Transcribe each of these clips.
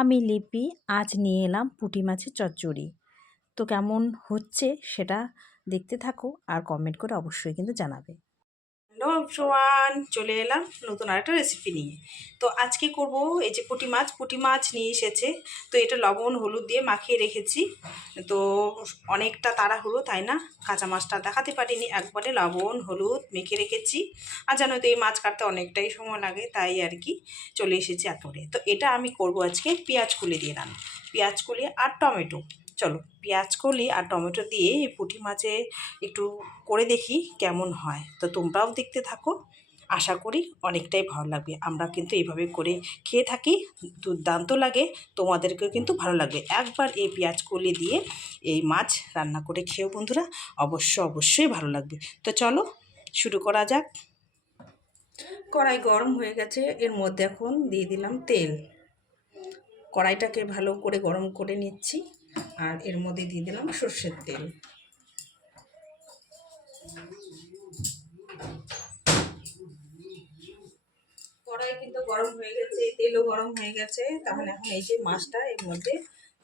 আমি লিপি আজ নিয়ে এলাম পুঁটি মাছের চচ্চড়ি। তো কেমন হচ্ছে সেটা দেখতে থাকো আর কমেন্ট করে অবশ্যই কিন্তু জানাবে। হ্যালো এভরিওয়ান, চলে এলাম নতুন আরেকটা রেসিপি নিয়ে। তো আজকে করব এই যে পুঁটি মাছ নিয়ে এসেছে। তো এটা লবণ হলুদ দিয়ে মাখিয়ে রেখেছি। তো অনেকটা তাড়াহুড়ো তাই না, কাঁচা মাছটা দেখাতে পারিনি, একবারে লবণ হলুদ মেখে রেখেছি। আর জানো তো এই মাছ কাটতে অনেকটাই সময় লাগে, তাই আর কি চলে এসেছি এতরে। তো এটা আমি করব আজকে পেঁয়াজ কুলি দিয়ে রান্না, পেঁয়াজ কুলি আর টমেটো। চলো পেঁয়াজ কলি আর টমেটো দিয়ে এই পুঁটি মাছে একটু করে দেখি কেমন হয়। তো তোমরাও দেখতে থাকো, আশা করি অনেকটাই ভালো লাগবে। আমরা কিন্তু এইভাবে করে খেয়ে থাকি, দুর্দান্ত লাগে, তোমাদেরকেও কিন্তু ভালো লাগবে। একবার এই পেঁয়াজ কলি দিয়ে এই মাছ রান্না করে খেয়েও বন্ধুরা, অবশ্যই ভালো লাগবে। তো চলো শুরু করা যাক। কড়াই গরম হয়ে গেছে, এর মধ্যে এখন দিয়ে দিলাম তেল। কড়াইটাকে ভালো করে গরম করে নিচ্ছি, আর এর মধ্যে দিয়ে দিলাম সর্ষের তেল। কড়াই কিন্তু গরম হয়ে গেছে, তেলও গরম হয়ে গেছে। তাহলে এখন এই যে মাছটা এর মধ্যে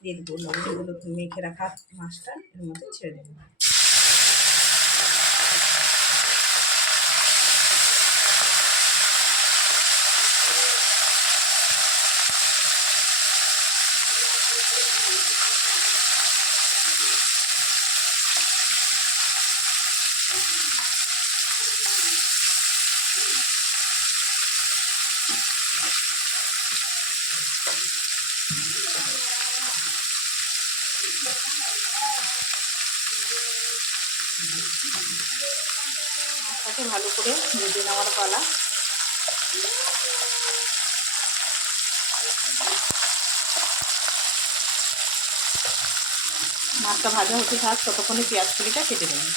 দিয়ে দেবো, লবণগুলো মেখে রাখা মাছটা এর মধ্যে ছেড়ে দেবো। মাছটাকে ভালো করে ভেজে নেওয়ার পালা। মাছটা ভাজা হতে থাক, ততক্ষণে পেঁয়াজ কুলিটা কেটে দেবেন।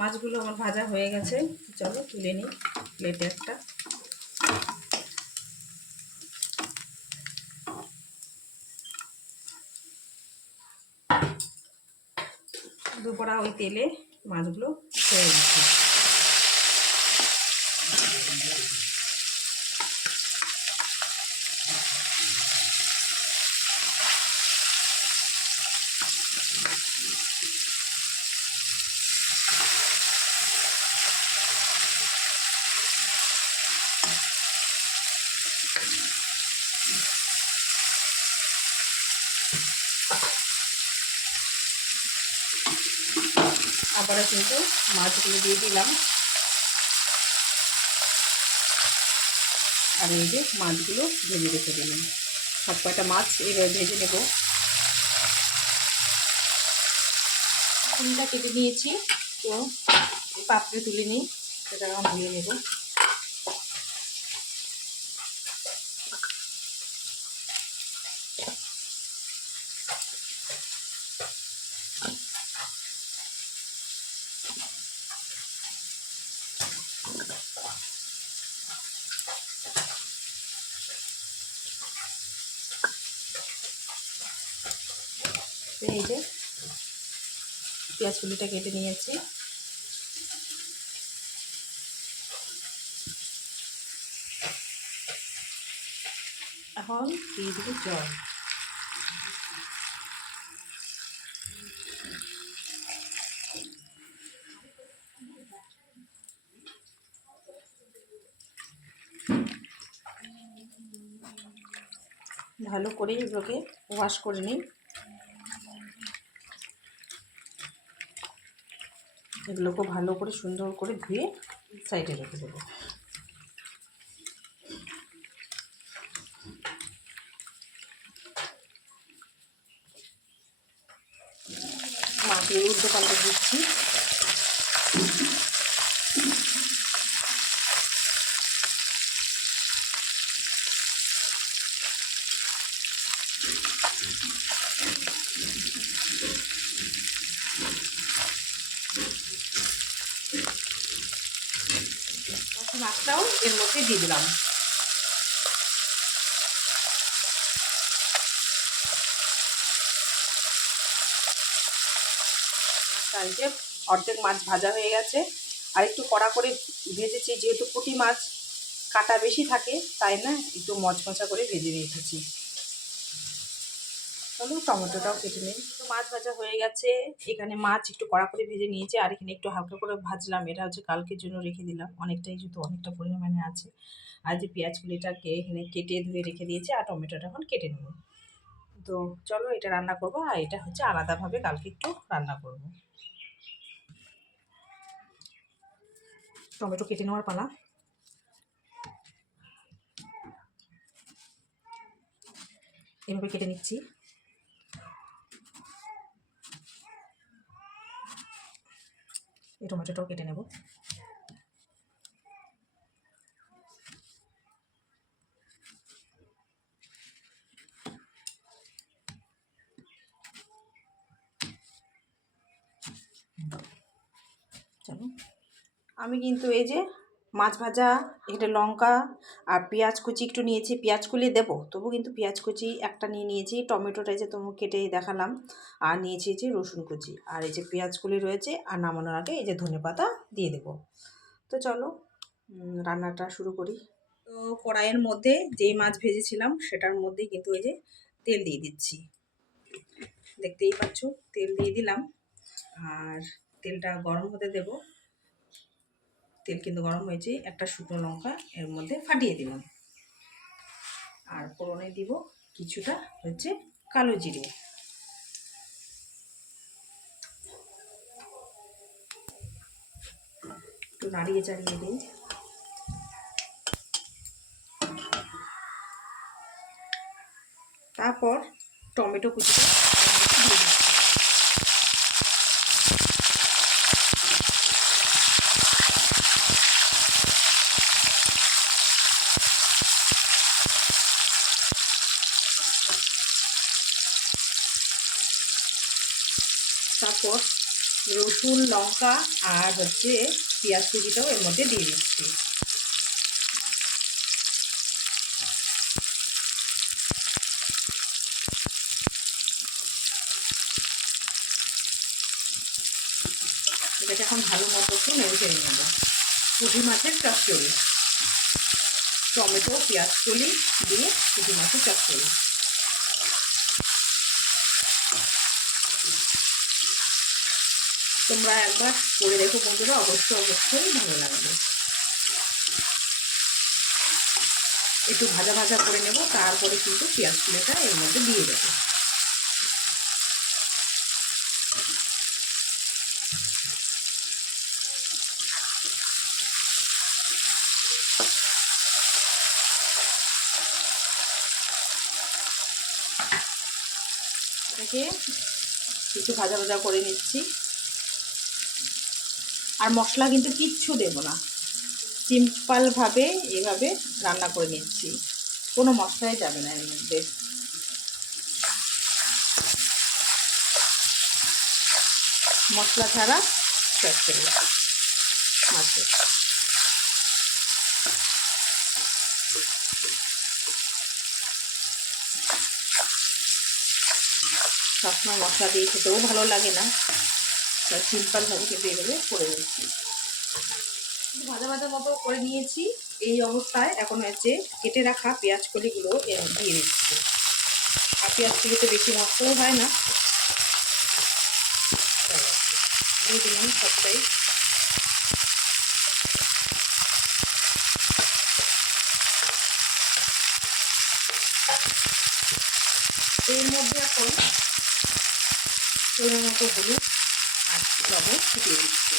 মাছগুলো আমার ভাজা হয়ে গেছে, চলো তুলে নিই প্লেটে একটা। দুপুরা ওই তেলে মাছগুলো ছেড়ে দিচ্ছি। আবারও কিন্তু মাছগুলো দিয়ে দিলাম, আর এই যে মাছগুলো ভেজে রেখে দিলাম। সব কয়টা মাছ এবার ভেজে নেব। কুলটা কেটে নিয়েছি, তো পাত্রে তুলে নিই, সেটা এখন ধুয়ে নেব। এই যে পেঁয়াজ কুলিটা কেটে নিয়েছি, এখন দিয়ে দেবো জল। ভালো করে এগুলোকে ওয়াশ করে নিই। এগুলোকে ভালো করে সুন্দর করে ধুয়ে সাইডে রেখে দেবো। মাকে উল্টো পাল্টে দিচ্ছি। মাছটাও এর মধ্যে দিয়ে দিলাম। এই যে অর্ধেক মাছ ভাজা হয়ে গেছে, আর একটু কড়া করে ভেজেছি, যেহেতু পুঁটি মাছ কাটা বেশি থাকে তাই না একটু মচমচা করে ভেজে রেখেছি। চলো টমেটোটাও কেটে নিই। তো মাছ ভাজা হয়ে গেছে, এখানে মাছ একটু কড়া করে ভেজে নিয়েছি, আর এখানে একটু হালকা করে ভাজলাম। এটা হচ্ছে কালকের জন্য রেখে দিলাম, অনেকটাই যেহেতু অনেকটা পরিমাণে আছে। আর যে পেঁয়াজগুলিটাকে এখানে কেটে ধুয়ে রেখে দিয়েছি, আর টমেটোটা এখন কেটে নেব। তো চলো এটা রান্না করবো, আর এটা হচ্ছে আলাদাভাবে কালকে একটু রান্না করব। টমেটো কেটে নেওয়ার পালা। এভাবে কেটে নিচ্ছি। এই টমেটোটাও কেটে নেব। চলো আমি কিন্তু এই যে মাছ ভাজা, এটা লঙ্কা আর পেঁয়াজ কুচি একটু নিয়েছি, পেঁয়াজ কুলি দেবো তবু কিন্তু পেঁয়াজ কুচি একটা নিয়ে নিয়েছি, টমেটোটা যে তোমাকে কেটে দেখালাম, আর নিয়েছি যে রসুন কুচি, আর এই যে পেঁয়াজ কুলি রয়েছে, আর নামানোর আগে এই যে ধনেপাতা দিয়ে দেবো। তো চলো রান্নাটা শুরু করি। তো কড়াইয়ের মধ্যে যেই মাছ ভেজেছিলাম সেটার মধ্যে কিন্তু এই যে তেল দিয়ে দিচ্ছি, দেখতেই পাচ্ছ তেল দিয়ে দিলাম, আর তেলটা গরম হতে দেব। তেল কিন্তু গরম হয়েছে, একটা শুকনো লঙ্কা এর মধ্যে ফাটিয়ে দিলাম, আর ফোড়নে দিব কিছুটা হচ্ছে কালো জিরে। একটু নাড়িয়ে চাড়িয়ে দিই। তারপর টমেটো কুচিটা দিয়ে দিচ্ছি। তারপর রসুন লঙ্কা আর হচ্ছে পেঁয়াজ কুচিটাও এর মধ্যে দিয়ে দিচ্ছি। এটাকে এখন ভালো মতো একটু নেড়ে চেড়ে নেব। পুঁটি মাছের চচ্চড়ি, টমেটো পেঁয়াজ কলি দিয়ে পুঁটি মাছের চচ্চড়ি। তোমরা একবার করে দেখো বন্ধুরা, অবশ্যই অবশ্যই ভালো লাগবে। একটু ভাজা ভাজা করে নেব, তারপরে কিন্তু পেঁয়াজ কুলিটা এর মধ্যে দিয়ে দেবো। এটাকে একটু ভাজা ভাজা করে নিচ্ছি। আর মশলা কিন্তু কিচ্ছু দেব না, সিম্পলভাবে এভাবে রান্না করে নিচ্ছি, কোনো মশলাই যাবে না এর মধ্যে। মশলা ছাড়া চচ্চড়ি মাছের। সবসময় মশলা দিয়ে খেতেও ভালো লাগে না, তাই সিম্পলভাবে কিন্তু এভাবে করে নিচ্ছি। ভাজা ভাজা মতো করে নিয়েছি। এই অবস্থায় এখন হচ্ছে কেটে রাখা পেঁয়াজ কলিগুলো দিয়ে দিচ্ছি। আর পেঁয়াজ কলি তো বেশি নষ্টও হয় না, দিয়ে দিলাম সবটাই। এর মধ্যে এখন পরিমাণ মতো হলুদ আর লবণ দিয়ে দিচ্ছি।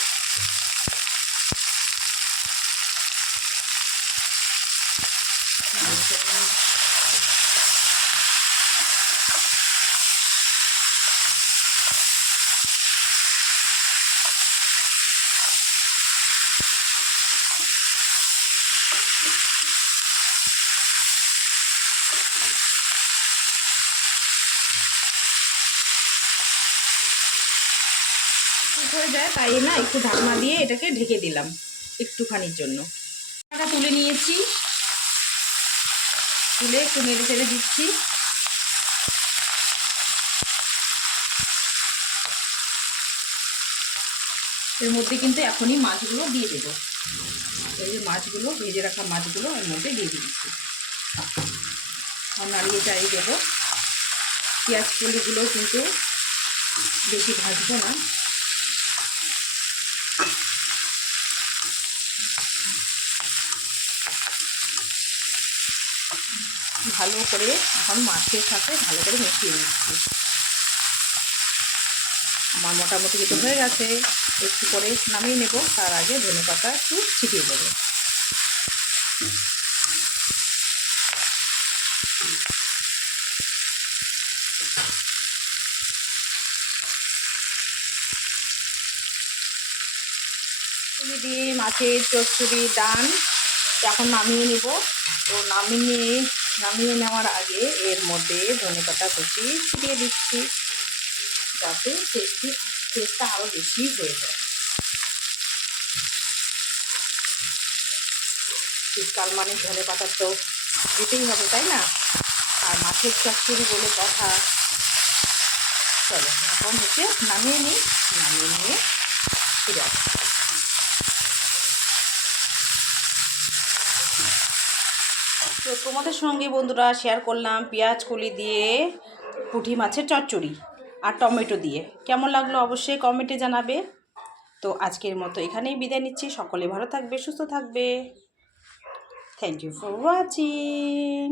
হয়ে যায় তাই না, একটু ঢাকনা দিয়ে এটাকে ঢেকে দিলাম একটুখানির জন্য। এটা তুলে নিয়েছি, তুলে একটু নেড়ে চেড়ে দিচ্ছি। এর মধ্যে কিন্তু এখনই মাছগুলো দিয়ে দেবো। এই যে মাছগুলো, ভেজে রাখা মাছগুলো এর মধ্যে দিয়ে দিচ্ছি, নাড়িয়ে চাড়িয়ে দেবো। পেঁয়াজ কলিগুলো কিন্তু বেশি ভাজবো না, ভালো করে এখন মাছের সাথে ভালো করে মিশিয়ে নিচ্ছি। আমার মোটামুটি কিন্তু হয়ে গেছে, একটু করে নামিয়ে নেব। তার আগে ধনেপাতা একটু ছিটিয়ে দেবো। তুলে দিয়ে মাছের চচ্চড়ি ডান। এখন নামিয়ে নেব। তো নামিয়ে নেওয়ার আগে এর মধ্যে ধনেপাতা কুচি ছিটিয়ে দিচ্ছি, যাতে টেস্টটা আরও বেশি হয়ে যায়। শীতকাল মানে ধনেপাতা তো দিতেই হবে, তাই না? আর মাছের চচ্চড়ি বলে কথা। চলো এখন হচ্ছে নামিয়ে নিয়ে ফিরে আসছি। তো তোমাদের সঙ্গে বন্ধুরা শেয়ার করলাম পেঁয়াজ কলি দিয়ে পুঁটি মাছের চচ্চড়ি আর টমেটো দিয়ে। কেমন লাগলো অবশ্যই কমেন্টে জানাবে। তো আজকের মতো এখানেই বিদায় নিচ্ছি। সকলে ভালো থাকবে, সুস্থ থাকবে। Thank you for watching.